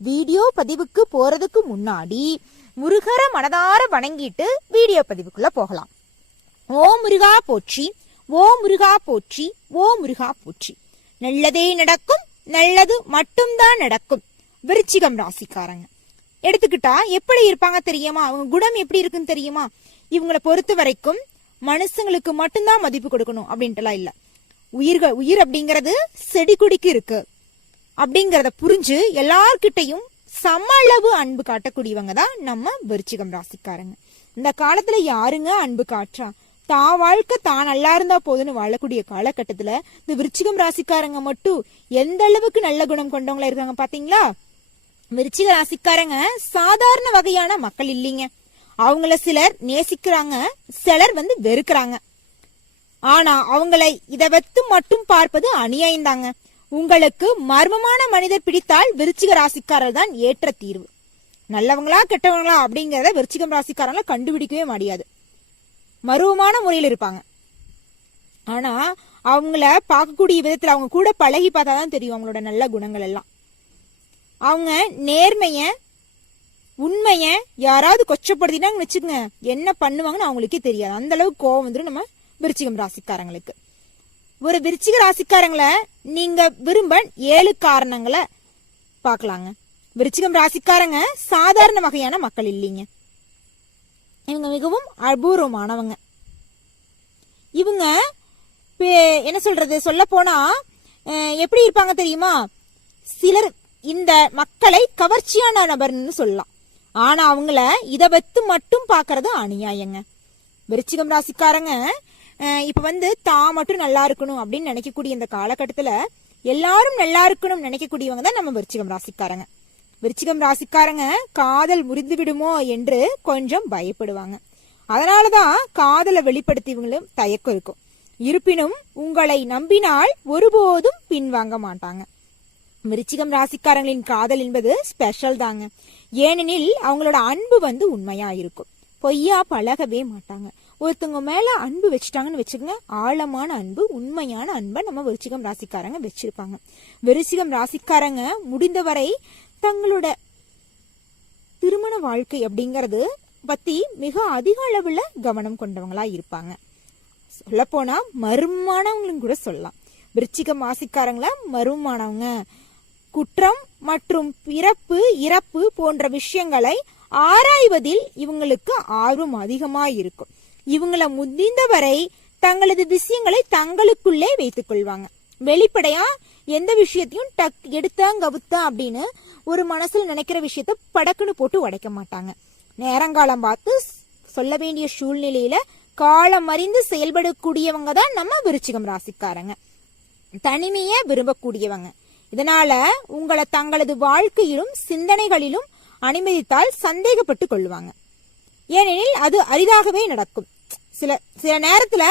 Video பதிவுக்கு போறதுக்கு முன்னாடி முருகரை மனதார வணங்கிட்டு வீடியோ பதிவுக்குள்ள போகலாம். ஓ முருகா போற்றி, ஓ முருகா போற்றி, ஓ முருகா போற்றி. நல்லதே நடக்கும், நல்லது மட்டும்தான் நடக்கும். விருச்சிகம் ராசிக்காரங்க எடுத்துக்கிட்டா எப்படி இருப்பாங்க தெரியுமா? அவங்க குணம் எப்படி இருக்குன்னு தெரியுமா? இவங்களை பொறுத்த வரைக்கும் மனுஷங்களுக்கு மட்டும்தான் மதிப்பு கொடுக்கணும் அப்படின்ட்டுலாம் இல்ல. உயிர் அப்படிங்கறது செடி கொடிக்கு இருக்கு அப்படிங்கறத புரிஞ்சு எல்லார்கிட்டையும் சம அளவு அன்பு காட்டக்கூடியவங்க தான் நம்ம விருச்சிகம் ராசிக்காரங்க. இந்த காலத்துல யாருங்க அன்பு காட்டுறா? தான் வாழ்க்கை தான் நல்லா இருந்தா போதுன்னு வாழக்கூடிய காலகட்டத்துல இந்த விருச்சிகம் ராசிக்காரங்க மட்டும் எந்த அளவுக்கு நல்ல குணம் கொண்டவங்களா இருக்காங்க பாத்தீங்களா? விருச்சிக ராசிக்காரங்க சாதாரண வகையான மக்கள் இல்லைங்க. அவங்கள சிலர் நேசிக்கிறாங்க, சிலர் வெறுக்கிறாங்க. ஆனா அவங்களை இதை வைத்து மட்டும் பார்ப்பது அநியாயம்தாங்க. உங்களுக்கு மர்மமான மனிதர் பிடித்தால் விருச்சிக ராசிக்காரர் தான் ஏற்ற தீர்வு. நல்லவங்களா கெட்டவங்களா அப்படிங்கறத விருச்சிகம் ராசிக்காரங்கள கண்டுபிடிக்கவே முடியாது. மர்மமான முறையில் இருப்பாங்க. ஆனா அவங்கள பார்க்கக்கூடிய விதத்துல அவங்க கூட பழகி பார்த்தாதான் தெரியும் அவங்களோட நல்ல குணங்கள் எல்லாம். அவங்க நேர்மைய உண்மைய யாராவது கொச்சப்படுத்தினாங்கன்னு வச்சுக்கோங்க, என்ன பண்ணுவாங்கன்னு அவங்களுக்கே தெரியாது. அந்த அளவுக்கு கோவம் வந்துடும் நம்ம விருச்சிகம் ராசிக்காரங்களுக்கு. ஒரு விருச்சிக ராசிக்காரங்களை நீங்க விரும்ப 7 காரணங்களை பார்க்கலாங்க. விருச்சிகம் ராசிக்காரங்க சாதாரண வகையான மக்கள் இல்லைங்க. இவங்க மிகவும் அபூர்வமானவங்க. இவங்க என்ன சொல்றது, சொல்ல போனா எப்படி இருப்பாங்க தெரியுமா? சிலர் இந்த மக்களை கவர்ச்சியான நபர்னு சொல்லலாம். ஆனா அவங்கள இதை வைத்து மட்டும் பாக்குறது அநியாயங்க. விருச்சிகம் ராசிக்காரங்க இப்ப தான் மட்டும் நல்லா இருக்கணும் அப்படின்னு நினைக்கக்கூடிய இந்த காலகட்டத்துல எல்லாரும் நல்லா இருக்கணும் நினைக்கக்கூடியவங்க தான் நம்ம விருச்சிகம் ராசிக்காரங்க. விருச்சிகம் ராசிக்காரங்க காதல் முறிந்து விடுமோ என்று கொஞ்சம் பயப்படுவாங்க. அதனாலதான் காதலை வெளிப்படுத்தியவங்களும் தயக்கம் இருக்கும். இருப்பினும் உங்களை நம்பினால் ஒருபோதும் பின்வாங்க மாட்டாங்க. விருச்சிகம் ராசிக்காரங்களின் காதல் என்பது ஸ்பெஷல் தாங்க. ஏனெனில் அவங்களோட அன்பு உண்மையா இருக்கும். பொய்யா பழகவே மாட்டாங்க. ஒருத்தவங்க மேல அன்பு வச்சுட்டாங்கன்னு வச்சுக்கோங்க, ஆழமான அன்பு, உண்மையான அன்பை நம்ம விருச்சிகம் ராசிக்காரங்க வச்சிருப்பாங்க. விருச்சிகம் ராசிக்காரங்க முடிந்தவரை தங்களோட திருமண வாழ்க்கை அப்படிங்கறது பத்தி மிக அதிக அளவுல கவனம் கொண்டவங்களா இருப்பாங்க. சொல்ல போனா மர்மமானவங்களும் கூட சொல்லலாம். விருச்சிகம் ராசிக்காரங்கள மர்மமானவங்க. குற்றம் மற்றும் பிறப்பு இறப்பு போன்ற விஷயங்களை ஆராய்வதில் இவங்களுக்கு ஆர்வம் அதிகமா இருக்கும். இவங்களை முடிந்தவரை தங்களது விஷயங்களை தங்களுக்குள்ளே வைத்துக் கொள்வாங்க. வெளிப்படையா எந்த விஷயத்தையும் எடுத்தா கவுத்தா அப்படின்னு ஒரு மனசுல நினைக்கிற விஷயத்த படக்குன்னு போட்டு உடைக்க மாட்டாங்க. நேரங்காலம் பார்த்து சொல்ல வேண்டிய சூழ்நிலையில காலம் அறிந்து செயல்படக்கூடியவங்க தான் நம்ம விருச்சிகம் ராசிக்காரங்க. தனிமைய விரும்பக்கூடியவங்க. இதனால உங்களை தங்களது வாழ்க்கையிலும் சிந்தனைகளிலும் அனுமதித்தால் சந்தேகப்பட்டு கொள்ளுவாங்க. ஏனெனில் அது அரிதாகவே நடக்கும். சில நேரத்துல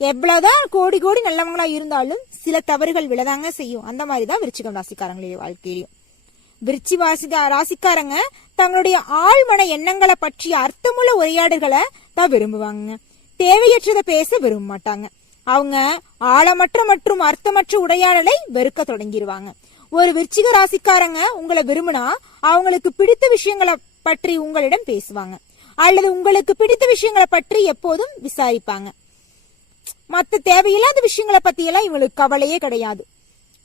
எவ்வளவுதான் கோடி கோடி நல்லவங்களா இருந்தாலும் சில தவறுகள் விழதாங்க செய்யும். அந்த மாதிரிதான் விருச்சிகம் ராசிக்காரங்களுடைய வாழ்க்கையிலும். ராசிக்காரங்க தங்களுடைய ஆழ்மன எண்ணங்களை பற்றிய அர்த்தமுள்ள உரையாடல்களை தான் விரும்புவாங்க. தேவையற்றதை பேச விரும்ப மாட்டாங்க. அவங்க ஆழமற்ற மற்றும் அர்த்தமற்ற உரையாடலை வெறுக்க தொடங்கிடுவாங்க. ஒரு விருச்சிக ராசிக்காரங்க உங்களை விரும்பினா அவங்களுக்கு பிடித்த விஷயங்களை பற்றி உங்களிடம் பேசுவாங்க, அல்லது உங்களுக்கு பிடித்த விஷயங்களை பற்றி எப்போதும் விசாரிப்பாங்க. மற்ற தேவையில்லாத விஷயங்களை பத்தி எல்லாம் இவங்களுக்கு கவலையே கிடையாது.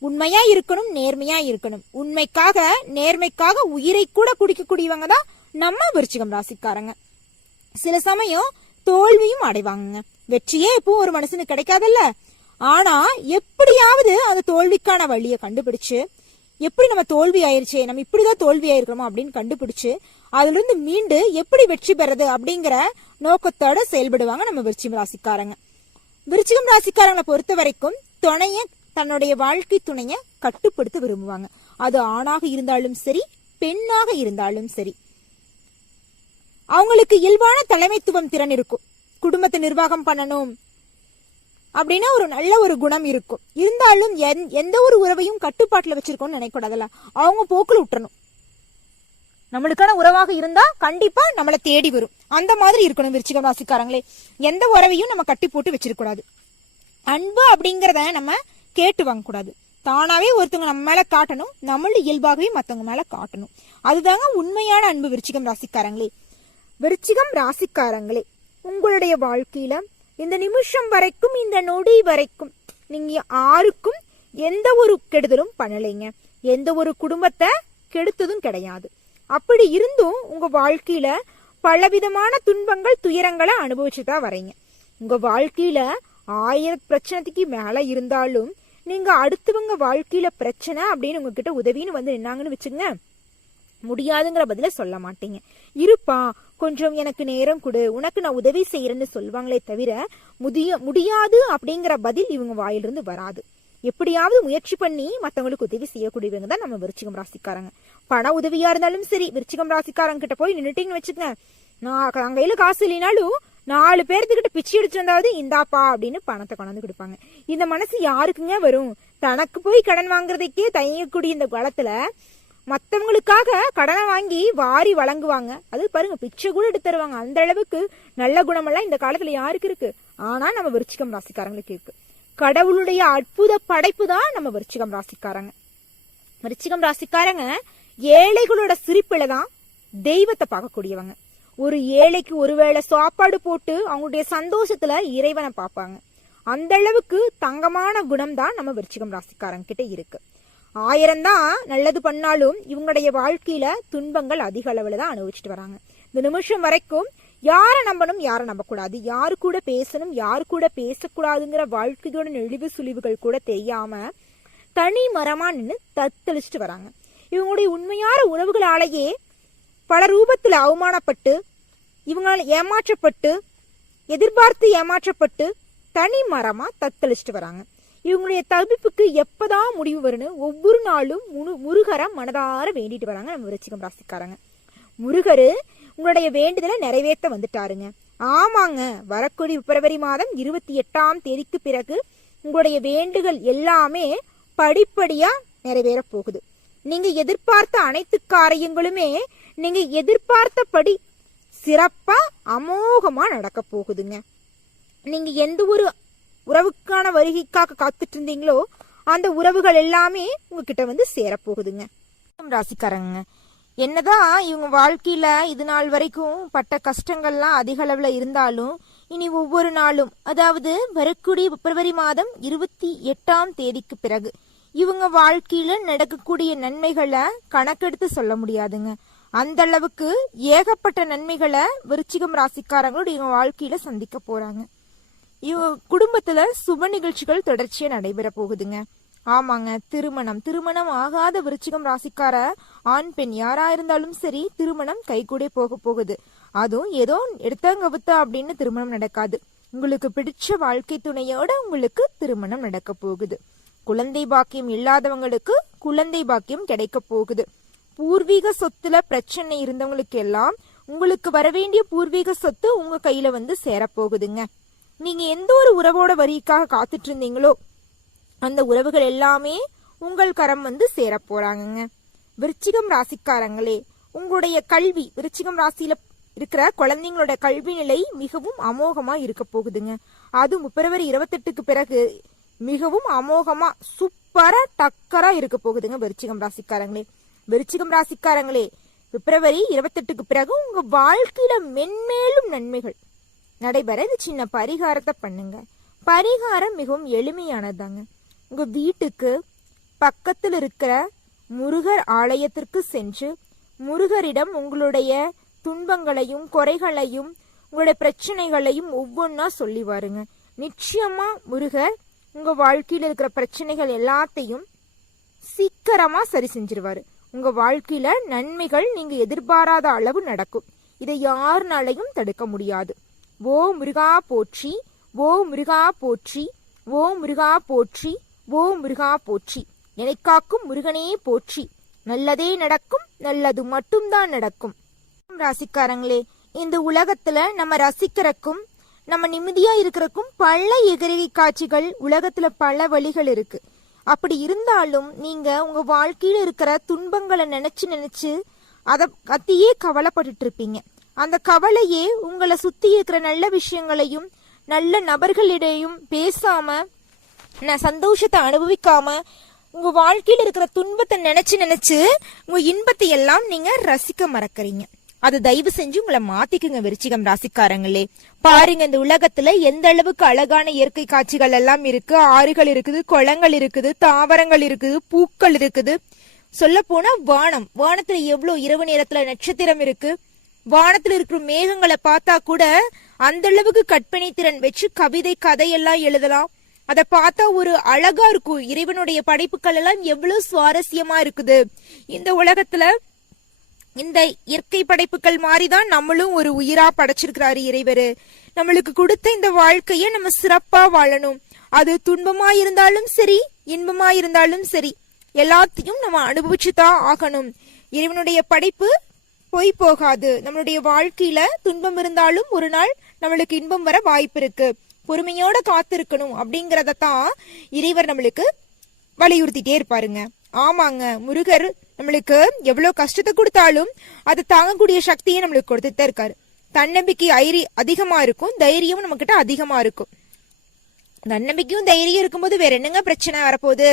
உண்மையா இருக்கணும், நேர்மையா இருக்கணும். உண்மைக்காக நேர்மைக்காக உயிரை கூட குடிக்கக்கூடியவங்க தான் நம்ம விருச்சிகம் ராசிக்காரங்க. சில சமயம் தோல்வியும் அடைவாங்க. வெற்றியே இப்போ ஒரு மனுஷனுக்கு கிடைக்காதல்ல. ஆனா எப்படியாவது அந்த தோல்விக்கான வழியை கண்டுபிடிச்சு, எப்படி நம்ம தோல்வி ஆயிருச்சே, நம்ம இப்படிதான் தோல்வி ஆயிருக்கணுமா அப்படின்னு கண்டுபிடிச்சு அதுல இருந்து மீண்டு எப்படி வெற்றி பெறது அப்படிங்கிற நோக்கத்தோட செயல்படுவாங்க நம்ம விருச்சிகம் ராசிக்காரங்க. விருச்சிகம் ராசிக்காரங்களை பொறுத்த வரைக்கும் தன்னுடைய வாழ்க்கை துணைய கட்டுப்படுத்த விரும்புவாங்க. அது ஆணாக இருந்தாலும் சரி, பெண்ணாக இருந்தாலும் சரி. அவங்களுக்கு இயல்பான தலைமைத்துவம் திறன் இருக்கும். குடும்பத்தை நிர்வாகம் பண்ணணும் அப்படின்னா ஒரு நல்ல ஒரு குணம் இருக்கும். இருந்தாலும் எந்த ஒரு உறவையும் கட்டுப்பாட்டுல வச்சிருக்கோம்னு நினைக்கூடாதுல்ல. அவங்க போக்குல விட்டுறணும். நம்மளுக்கான உறவாக இருந்தா கண்டிப்பா நம்மளை தேடி வரும். அந்த மாதிரி இருக்கணும் விருச்சிகம் ராசிக்காரங்களே. எந்த உறவையும் நம்ம கட்டி போட்டு வச்சிருக்க கூடாது. அன்பு அப்படிங்கறத நம்ம கேட்டு வாங்க கூடாது. தானாவே ஒருத்தவங்க நம்ம மேல காட்டணும், நம்மளும் இயல்பாகவே மத்தவங்க மேல காட்டணும். அதுதாங்க உண்மையான அன்பு. விருச்சிகம் ராசிக்காரங்களே, விருச்சிகம் ராசிக்காரங்களே, உங்களுடைய வாழ்க்கையில இந்த நிமிஷம் வரைக்கும், இந்த நொடி வரைக்கும் நீங்க யாருக்கும் எந்த ஒரு கெடுதலும் பண்ணலைங்க. எந்த ஒரு குடும்பத்தை கெடுத்ததும் கிடையாது. அப்படி இருந்தும் உங்க வாழ்க்கையில பலவிதமான துன்பங்கள், துயரங்களை அனுபவிச்சுதான் வரீங்க. உங்க வாழ்க்கையில 1000 பிரச்சனைக்கு மேல இருந்தாலும் நீங்க அடுத்தவங்க வாழ்க்கையில பிரச்சனை அப்படின்னு உங்ககிட்ட உதவின்னு வந்து நின்னாங்கன்னு வச்சுங்க, முடியாதுங்கிற பதில சொல்ல மாட்டீங்க. இருப்பா, கொஞ்சம் எனக்கு நேரம் கொடு, உனக்கு நான் உதவி செய்யறேன்னு சொல்லுவாங்களே தவிர முடியாது அப்படிங்கிற பதில் இவங்க வாயிலிருந்து வராது. எப்படியாவது முயற்சி பண்ணி மத்தவங்களுக்கு உதவி செய்யக்கூடியவங்க தான் நம்ம விருச்சிகம் ராசிக்காரங்க. பண உதவியா இருந்தாலும் சரி, விருச்சிகம் ராசிக்காரங்க கிட்ட போய் நின்னுட்டீங்கன்னு வச்சுக்கங்க, நான் கையில காசு இல்லைனாலும் 4 பேர்த்துக்கிட்ட பிச்சு எடுத்து வந்தாவது இந்தாப்பா அப்படின்னு பணத்தை கொண்டாந்து கொடுப்பாங்க. இந்த மனசு யாருக்குங்க வரும்? தனக்கு போய் கடன் வாங்குறதுக்கே தயங்கக்கூடிய இந்த காலத்துல மத்தவங்களுக்காக கடனை வாங்கி வாரி வழங்குவாங்க. அது பாருங்க, பிச்சை கூட எடுத்து தருவாங்க. அந்த அளவுக்கு நல்ல குணமெல்லாம் இந்த காலத்துல யாருக்கு இருக்கு? ஆனா நம்ம விருச்சிகம் ராசிக்காரங்களுக்கு இருக்கு. கடவுளுடைய அற்புத படைப்பு தான் நம்ம விருச்சிகம் ராசிக்காரங்க. விருச்சிகம் ராசிக்காரங்க ஏழைகளோட சிரிப்புல தான் தெய்வத்தை பார்க்கக்கூடியவங்க. ஒரு ஏழைக்கு ஒருவேளை சாப்பாடு போட்டு அவங்களுடைய சந்தோஷத்துல இறைவனை பார்ப்பாங்க. அந்த அளவுக்கு தங்கமான குணம் தான் நம்ம விருச்சிகம் ராசிக்காரங்க கிட்ட இருக்கு. 1000 தான் நல்லது பண்ணாலும் இவங்களுடைய வாழ்க்கையில துன்பங்கள் அதிக அளவுல தான் அனுபவிச்சுட்டு வராங்க. இந்த நிமிஷம் வரைக்கும் யாரை நம்பணும், யாரை நம்பக்கூடாது, யாரு கூட பேசணும், யாரு கூட பேசக்கூடாதுங்கிற வாழ்க்கையோட நெளிவு சுழிவுகள் கூட தெரியாம தனி மரமா நின்று தத்தளிச்சுட்டு வராங்க. இவங்களுடைய உண்மையான உறவுகளாலேயே பல ரூபத்துல அவமானப்பட்டு, இவங்களால ஏமாற்றப்பட்டு, எதிர்பார்த்து ஏமாற்றப்பட்டு தனி மரமா தத்தளிச்சுட்டு வராங்க. இவங்களுடைய தவிப்புக்கு எப்பதான் முடிவு வரும்னு ஒவ்வொரு நாளும் முருகரை மனதார வேண்டிட்டு வராங்க நம்ம விருச்சிகம் ராசிக்காரங்க. முருகரு உங்களுடைய வேண்டுதலை நிறைவேற்ற வந்துட்டாருங்க. ஆமாங்க, வரக்கூடிய பிப்ரவரி மாதம் 28ஆம் தேதிக்கு பிறகு உங்களுடைய வேண்டுகள் எல்லாமே படிப்படியா நிறைவேற போகுது. நீங்க எதிர்பார்த்த அனைத்து காரியங்களுமே நீங்க எதிர்பார்த்தபடி சிறப்பா அமோகமா நடக்க போகுதுங்க. நீங்க எந்த ஒரு உறவுக்கான வருகைக்காக காத்துட்டு இருந்தீங்களோ அந்த உறவுகள் எல்லாமே உங்ககிட்ட வந்து சேரப்போகுதுங்க. ராசிக்காரங்க, என்னதான் இவங்க வாழ்க்கையில இது நாள் வரைக்கும் பட்ட கஷ்டங்கள்லாம் அதிக அளவுல இருந்தாலும் இனி ஒவ்வொரு நாளும், அதாவது வரக்கூடிய பிப்ரவரி மாதம் 28ஆம் தேதிக்கு பிறகு இவங்க வாழ்க்கையில நடக்கக்கூடிய நன்மைகளை கணக்கெடுத்து சொல்ல முடியாதுங்க. அந்த அளவுக்கு ஏகப்பட்ட நன்மைகளை விருச்சிகம் ராசிக்காரங்களோட இவங்க வாழ்க்கையில சந்திக்க போறாங்க. இவங்க குடும்பத்துல சுப நிகழ்ச்சிகள் தொடர்ச்சியா நடைபெற போகுதுங்க. ஆமாங்க, திருமணம் ஆகாத விருச்சிகம் ராசிக்கார ஆண் பெண் யாரா இருந்தாலும் சரி திருமணம் கைகூட போகுது. அதுவும் ஏதோ எடுத்தங்கவுத்த அப்படின்னு திருமணம் நடக்காது. உங்களுக்கு பிடிச்ச வாழ்க்கை துணையோட உங்களுக்கு திருமணம் நடக்க போகுது. குழந்தை பாக்கியம் இல்லாதவங்களுக்கு குழந்தை பாக்கியம் கிடைக்க போகுது. பூர்வீக சொத்துல பிரச்சனை இருந்தவங்களுக்கு எல்லாம் உங்களுக்கு வரவேண்டிய பூர்வீக சொத்து உங்க கையில வந்து சேரப்போகுதுங்க. நீங்க எந்த ஒரு உறவோட வரிக்காக காத்துட்டு இருந்தீங்களோ அந்த உறவுகள் எல்லாமே உங்கள் கரம் வந்து சேர போறாங்க. விருச்சிகம் ராசிக்காரங்களே, உங்களுடைய கல்வி, விருச்சிகம் ராசியில இருக்கிற குழந்தைங்களோட கல்வி நிலை மிகவும் அமோகமா இருக்க போகுதுங்க. அது பிப்ரவரி 28க்கு பிறகு மிகவும் அமோகமா சூப்பரா டக்கரா இருக்க போகுதுங்க. விருச்சிகம் ராசிக்காரங்களே, விருச்சிகம் ராசிக்காரங்களே, பிப்ரவரி 28க்கு பிறகு உங்க வாழ்க்கையில மென்மேலும் நன்மைகள் நடைபெற இந்த சின்ன பரிகாரத்தை பண்ணுங்க. பரிகாரம் மிகவும் எளிமையானதாங்க. உங்க வீட்டுக்கு பக்கத்தில் இருக்கிற முருகர் ஆலயத்திற்கு சென்று முருகரிடம் உங்களுடைய துன்பங்களையும் குறைகளையும் உங்களுடைய பிரச்சனைகளையும் ஒவ்வொன்னா சொல்லி வாருங்க. நிச்சயமா முருகர் உங்க வாழ்க்கையில இருக்கிற பிரச்சனைகள் எல்லாத்தையும் சீக்கிரமா சரி செஞ்சிருவாரு. உங்க வாழ்க்கையில நன்மைகள் நீங்க எதிர்பாராத அளவு நடக்கும். இதை யாருனாலையும் தடுக்க முடியாது. ஓ முருகா போற்றி, ஓ முருகா போற்றி, ஓ முருகா போற்றி, ஓ முருகா போற்றி, நினைக்காக்கும் முருகனே போற்றி. நல்லதே நடக்கும், நல்லது மட்டும்தான் நடக்கும். ராசிக்காரங்களே, இந்த உலகத்துல நம்ம ரசிக்கிறக்கும் நம்ம நிம்மதியா இருக்கிறக்கும் பல எதிரி காட்சிகள் உலகத்துல பல வழிகள் இருக்கு. அப்படி இருந்தாலும் நீங்க உங்க வாழ்க்கையில இருக்கிற துன்பங்களை நினைச்சு அதை பத்தியே கவலைப்பட்டுட்டு இருப்பீங்க. அந்த கவலையே உங்களை சுத்தி இருக்கிற நல்ல விஷயங்களையும் நல்ல நபர்களிடையும் பேசாம சந்தோஷத்தை அனுபவிக்காம உங்க வாழ்க்கையில இருக்கிற துன்பத்தை நினைச்சு நினைச்சு உங்க இன்பத்தை எல்லாம் நீங்க ரசிக்க மறக்கறீங்க. அது தயவு செஞ்சு உங்களை மாத்திக்குங்க விருச்சிகம் ராசிக்காரங்களே. பாருங்க, இந்த உலகத்துல எந்த அளவுக்கு அழகான இயற்கை காட்சிகள் எல்லாம் இருக்கு. ஆறுகள் இருக்குது, குளங்கள் இருக்குது, தாவரங்கள் இருக்குது, பூக்கள் இருக்குது. சொல்ல போனா வானத்துல எவ்வளவு இரவு நேரத்துல நட்சத்திரம் இருக்கு. வானத்துல இருக்கிற மேகங்களை பார்த்தா கூட அந்த அளவுக்கு கற்பனை திறன் வச்சு கவிதை கதையெல்லாம் எழுதலாம். அதை பார்த்தா ஒரு அழகா இருக்கும். இறைவனுடைய படைப்புகள் எல்லாம் எவ்வளவு சுவாரஸ்யமா இருக்குது. இந்த உலகத்துல இந்த இயற்கை படைப்புகள் மாதிரிதான் நம்மளும் ஒரு உயிரா படைச்சிருக்கிறாரு இறைவரு. நம்மளுக்கு கொடுத்த இந்த வாழ்க்கைய நம்ம சிறப்பா வாழணும். அது துன்பமா இருந்தாலும் சரி, இன்பமா இருந்தாலும் சரி, எல்லாத்தையும் நம்ம அனுபவிச்சுதான் ஆகணும். இறைவனுடைய படைப்பு பொய் போகாது. நம்மளுடைய வாழ்க்கையில துன்பம் இருந்தாலும் ஒரு நாள் நம்மளுக்கு இன்பம் வர வாய்ப்பு இருக்கு. பொறுமையோட காத்திருக்கணும் அப்படிங்கறதான் இறைவர் நம்மளுக்கு வலியுறுத்திட்டே இருப்பாருங்க. ஆமாங்க, முருகர் நம்மளுக்கு எவ்வளவு கஷ்டத்தை கொடுத்தாலும் அதை தாங்கக்கூடிய சக்தியை நம்மளுக்கு கொடுத்துட்டே இருக்காரு. தன்னம்பிக்கை அதிகமா இருக்கும், தைரியமும் நம்ம கிட்ட அதிகமா இருக்கும். தன்னம்பிக்கையும் தைரியம் இருக்கும்போது வேற என்னங்க பிரச்சனை வரப்போகுது?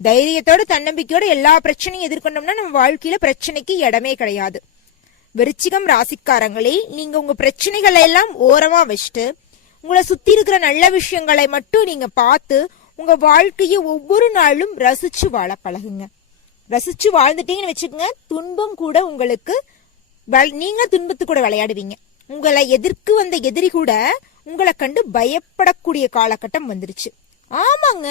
தைரியத்தோட தன்னம்பிக்கையோட எல்லா பிரச்சனையும் எதிர்கொண்டோம்னா நம்ம வாழ்க்கையில பிரச்சனைக்கு இடமே கிடையாது. விருச்சிகம் ராசிக்காரங்களே, நீங்க உங்க பிரச்சனைகளை எல்லாம் ஓரமா வச்சுட்டு உங்களை சுத்தி இருக்கிற நல்ல விஷயங்களை மட்டும் நீங்க பார்த்து உங்க வாழ்க்கைய ஒவ்வொரு நாளும் ரசிச்சு வாழ பழகுங்க. ரசிச்சு வாழ்ந்துட்டீங்கன்னு வச்சுக்கோங்க, துன்பம் கூட உங்களுக்கு நீங்க துன்பத்து கூட விளையாடுவீங்க. உங்களை எதிர்க்கு வந்த எதிரி கூட உங்களை கண்டு பயப்படக்கூடிய காலகட்டம் வந்துருச்சு. ஆமாங்க,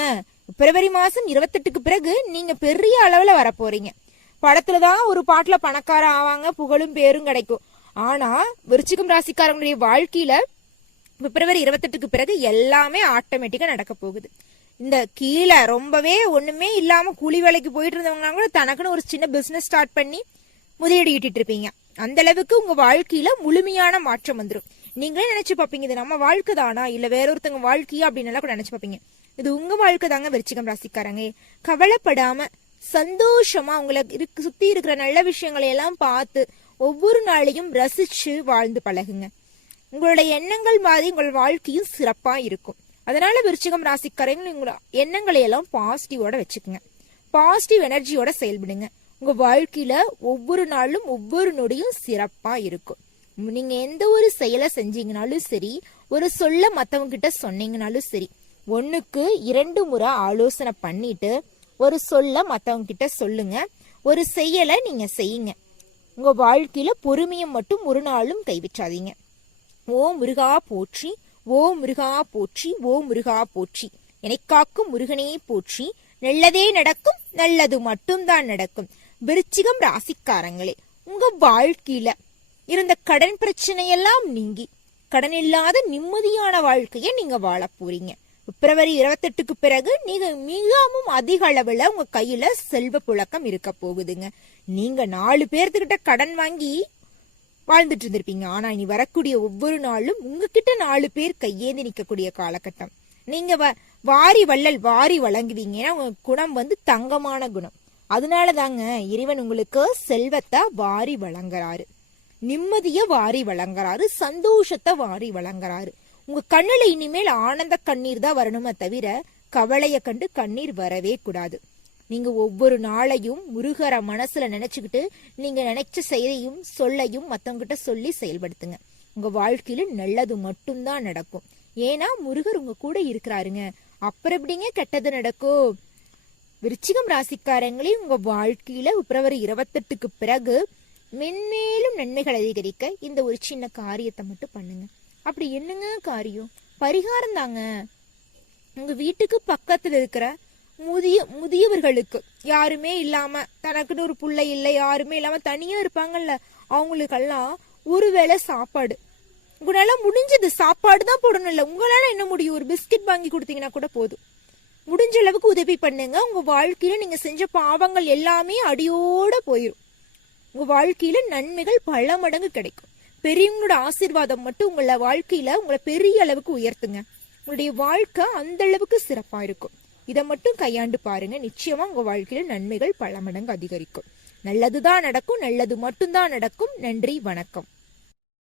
பிப்ரவரி மாசம் 28க்கு பிறகு நீங்க பெரிய அளவுல வர போறீங்க. படத்துலதான் ஒரு பாட்டுல பணக்கார ஆவாங்க, புகழும் பேரும் கிடைக்கும். ஆனா விருச்சிகம் ராசிக்காரங்களுடைய வாழ்க்கையில பிப்ரவரி 28க்கு பிறகு எல்லாமே ஆட்டோமேட்டிக்கா நடக்க போகுது. இந்த கீழே ரொம்பவே ஒண்ணுமே இல்லாம கூலி வேலைக்கு போயிட்டு இருந்தவங்க கூட தனக்குன்னு ஒரு சின்ன பிசினஸ் ஸ்டார்ட் பண்ணி முதலீடு ஈட்டிட்டு இருப்பீங்க. அந்த அளவுக்கு உங்க வாழ்க்கையில முழுமையான மாற்றம் வந்துடும். நீங்களே நினைச்சு பாப்பீங்க, இது நம்ம வாழ்க்கை தானா இல்ல வேற ஒருத்தவங்க வாழ்க்கையா அப்படின்னு எல்லாம் கூட நினைச்சு பாப்பீங்க. இது உங்க வாழ்க்கை தாங்க விருச்சிகம் ராசிக்காரங்க. கவலைப்படாம சந்தோஷமா உங்களை சுத்தி இருக்கிற நல்ல விஷயங்களை எல்லாம் பார்த்து ஒவ்வொரு நாளையும் ரசிச்சு வாழ்ந்து பழகுங்க. உங்களுடைய எண்ணங்கள் மாதிரி உங்கள் வாழ்க்கையும் சிறப்பா இருக்கும். அதனால விருச்சிகம் ராசிக்காரங்க உங்களோட எண்ணங்களை எல்லாம் பாசிட்டிவோட வச்சுக்கோங்க. பாசிட்டிவ் எனர்ஜியோட செயல்படுங்க. உங்க வாழ்க்கையில ஒவ்வொரு நாளும் ஒவ்வொரு நொடியும் சிறப்பா இருக்கும். நீங்க எந்த ஒரு செயலை செஞ்சீங்கனாலும் சரி, ஒரு சொல்ல மத்தவங்க கிட்ட சொன்னீங்கனாலும் சரி, 1க்கு 2 முறை ஆலோசனை பண்ணிட்டு ஒரு சொல்ல மத்தவங்க கிட்ட சொல்லுங்க. ஒரு செயலை நீங்க செய்யுங்க. உங்க வாழ்க்கையில பொறுமையை மட்டும் ஒரு நாளும் கைவிட்டாதீங்க. ஓ முருகா போற்றி, ஓ முருகா போற்றி, ஓ முருகா போற்றி, எனக்காக்கும் முருகனே போற்றி. நல்லதே நடக்கும், நல்லது மட்டும்தான் நடக்கும். விருச்சிகம் ராசிக்காரங்களே, உங்க வாழ்க்கையில இருந்த கடன் பிரச்சனையெல்லாம் நீங்கி கடன் இல்லாத நிம்மதியான வாழ்க்கைய நீங்க வாழ போறீங்க. பிப்ரவரி 28க்கு பிறகு நீங்க மிகவும் அதிக அளவுல உங்க கையில செல்வ புழக்கம் இருக்க போகுதுங்க. நீங்க 4 பேர்த்துக்கிட்ட கடன் வாங்கி வாழ்ந்துட்டு இருந்திருப்பீங்க. ஆனா இனி வரக்கூடிய ஒவ்வொரு நாளும் உங்ககிட்ட 4 பேர் கையேந்தி நிக்கக்கூடிய காலகட்டம். நீங்க வாரி வள்ளல் வாரி வழங்குவீங்க. உங்க குணம் தங்கமான குணம். அதனால தாங்க இறைவன் உங்களுக்கு செல்வத்தை வாரி வழங்குறாரு, நிம்மதிய வாரி வழங்குறாரு, சந்தோஷத்தை வாரி வழங்குறாரு. உங்க கண்ணுல இனிமேல் ஆனந்த கண்ணீர் தான் வரணுமே தவிர கவலைய கண்டு கண்ணீர் வரவே கூடாது. நீங்க ஒவ்வொரு நாளையும் முருகரை மனசுல நினைச்சுக்கிட்டு நீங்க நினைச்ச செயலையும் சொல்லையும் மத்தவங்க கிட்ட சொல்லி செயல்படுத்துங்க. உங்க வாழ்க்கையில நல்லது மட்டும்தான் நடக்கும். ஏன்னா முருகர் உங்க கூட இருக்கிறாருங்க. அப்புறம் எப்படிங்க கெட்டது நடக்கும்? விருச்சிகம் ராசிக்காரங்களே, உங்க வாழ்க்கையில பிப்ரவரி 28க்கு பிறகு மென்மேலும் நன்மைகள் அதிகரிக்க இந்த ஒரு சின்ன காரியத்தை மட்டும் பண்ணுங்க. அப்படி என்னங்க காரியம்? பரிகாரம் தாங்க. உங்க வீட்டுக்கு பக்கத்துல இருக்கிற முதியவர்களுக்கு, யாருமே இல்லாம தனக்குன்னு ஒரு புள்ளை இல்லை, யாருமே இல்லாம தனியா இருப்பாங்கல்ல, அவங்களுக்கெல்லாம் ஒருவேளை சாப்பாடு, உங்களால முடிஞ்சது சாப்பாடு தான் போடணும் இல்ல, உங்களால என்ன முடியும், ஒரு பிஸ்கட் வாங்கி கொடுத்தீங்கன்னா கூட போதும். முடிஞ்ச அளவுக்கு உதவி பண்ணுங்க. உங்க வாழ்க்கையில நீங்க செஞ்ச பாவங்கள் எல்லாமே அடியோட போயிடும். உங்க வாழ்க்கையில நன்மைகள் பல மடங்கு கிடைக்கும். பெரியவங்களோட ஆசீர்வாதம் மட்டும் உங்கள வாழ்க்கையில உங்களை பெரிய அளவுக்கு உயர்த்துங்க. உங்களுடைய வாழ்க்கை அந்த அளவுக்கு சிறப்பா இருக்கும். இதை மட்டும் கையாண்டு பாருங்க. நிச்சயமா உங்க வாழ்க்கையில நன்மைகள் பல மடங்கு அதிகரிக்கும். நல்லதுதான் நடக்கும், நல்லது மட்டும்தான் நடக்கும். நன்றி, வணக்கம்.